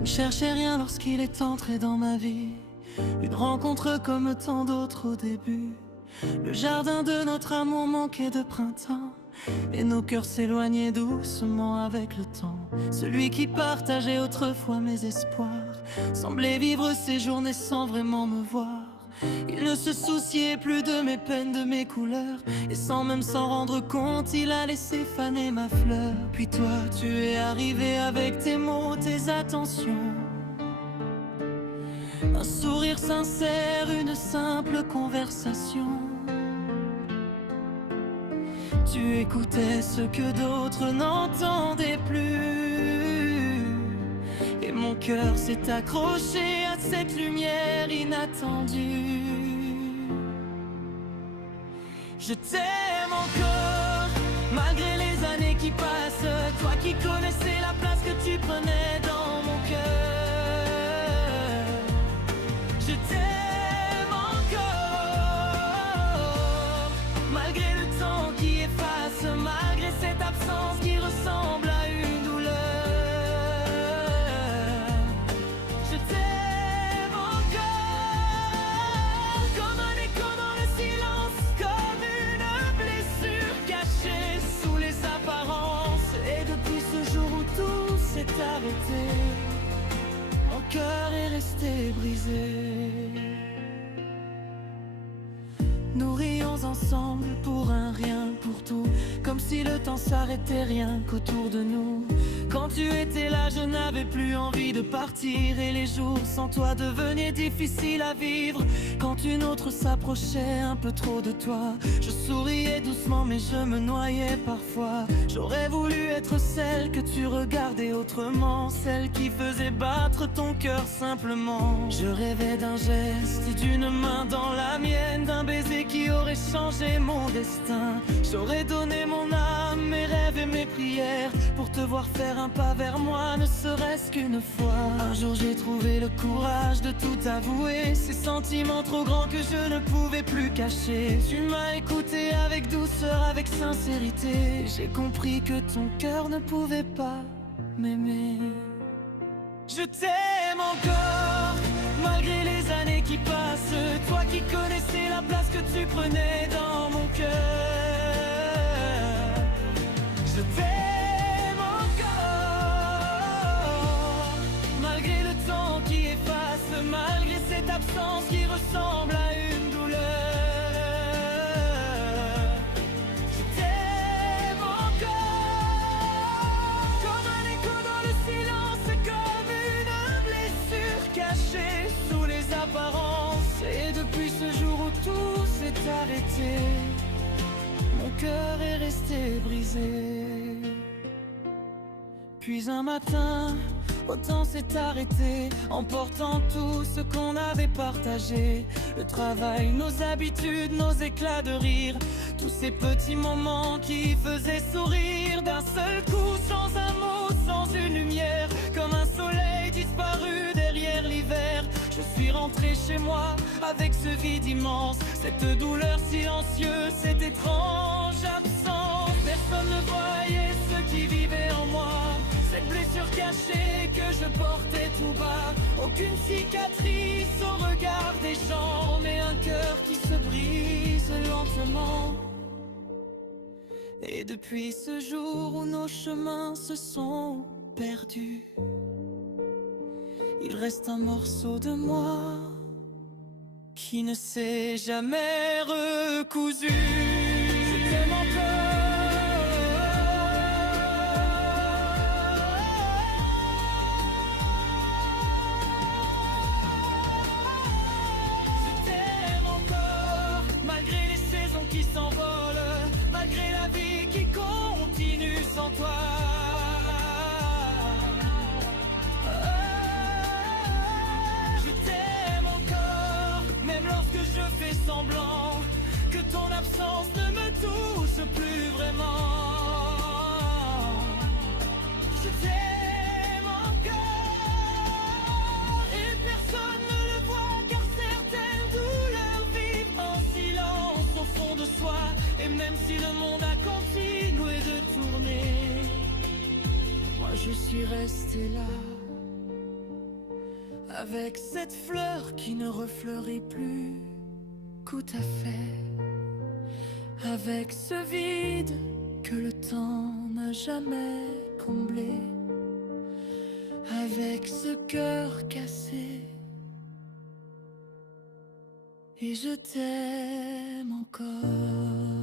Je ne cherchais rien lorsqu'il est entré dans ma vie. Une rencontre comme tant d'autres au début. Le jardin de notre amour manquait de printemps, et nos cœurs s'éloignaient doucement avec le temps. Celui qui partageait autrefois mes espoirs semblait vivre ses journées sans vraiment me voir. Il ne se souciait plus de mes peines, de mes couleurs, et sans même s'en rendre compte, il a laissé faner ma fleur. Puis toi, tu es arrivé avec tes mots, tes attentions, un sourire sincère, une simple conversation. Tu écoutais ce que d'autres n'entendaient plus, et mon cœur s'est accroché à cette lumière inattendue. Je t'aime encore, malgré les années qui passent. Toi qui connaissais la place que tu prenais dans mon cœur. Je t'aime encore, malgré le temps qui efface, malgré cette absence qui ressemble à une douleur. Je t'aime encore, comme un écho dans le silence, comme une blessure cachée sous les apparences. Et depuis ce jour où tout s'est arrêté, mon cœur est resté brisé. Nous rions ensemble pour un rien, pour tout, comme si le temps s'arrêtait rien qu'autour de nous. Quand tu étais là, je n'avais plus envie de partir, et les jours sans toi devenaient difficiles à vivre. Quand une autre s'approchait un peu trop de toi, je souriais doucement mais je me noyais parfois. J'aurais voulu être celle que tu regardais autrement, celle qui faisait battre ton cœur simplement. Je rêvais d'un geste, d'une main dans la mienne, d'un baiser qui aurait changé mon destin. J'aurais donné mon âme, mes rêves et mes prières pour te voir faire un pas vers moi, ne serait-ce qu'une fois. Un jour j'ai trouvé le courage de tout avouer, ces sentiments trop grands que je ne pouvais plus cacher. Tu m'as écouté avec douceur, avec sincérité. J'ai compris que ton cœur ne pouvait pas m'aimer. Je t'aime encore, malgré les années qui passent. Toi qui connaissais la place que tu prenais dans mon cœur. Je t'aime encore, malgré le temps qui efface, malgré cette absence qui ressemble à une douleur. Je t'aime encore, comme un écho dans le silence, comme une blessure cachée sous les apparences. Et depuis ce jour où tout s'est arrêté, mon cœur est resté brisé. Puis un matin, au temps s'est arrêté, emportant tout ce qu'on avait partagé. Le travail, nos habitudes, nos éclats de rire, tous ces petits moments qui faisaient sourire. D'un seul coup, sans un mot, sans une lumière, comme un soleil disparu derrière l'hiver. Je suis rentré chez moi avec ce vide immense, cette douleur silencieuse, cette étrange absence. Personne ne voyait ce qui vivait en moi, cette blessure cachée que je portais tout bas. Aucune cicatrice au regard des gens, mais un cœur qui se brise lentement. Et depuis ce jour où nos chemins se sont perdus, il reste un morceau de moi qui ne s'est jamais recousu. Je t'aime encore. Qui s'envole, malgré la vie qui continue sans toi. Je t'aime encore, même lorsque je fais semblant que ton absence ne me touche plus vraiment. Je t'aime encore, et personne ne le voit, car certaines douleurs vivent en silence au fond de soi. Et même si le monde a continué de tourner, moi je suis resté là, avec cette fleur qui ne refleurit plus, tout à fait, avec ce vide que le temps n'a jamais comblé, avec ce cœur cassé. Et je t'aime encore.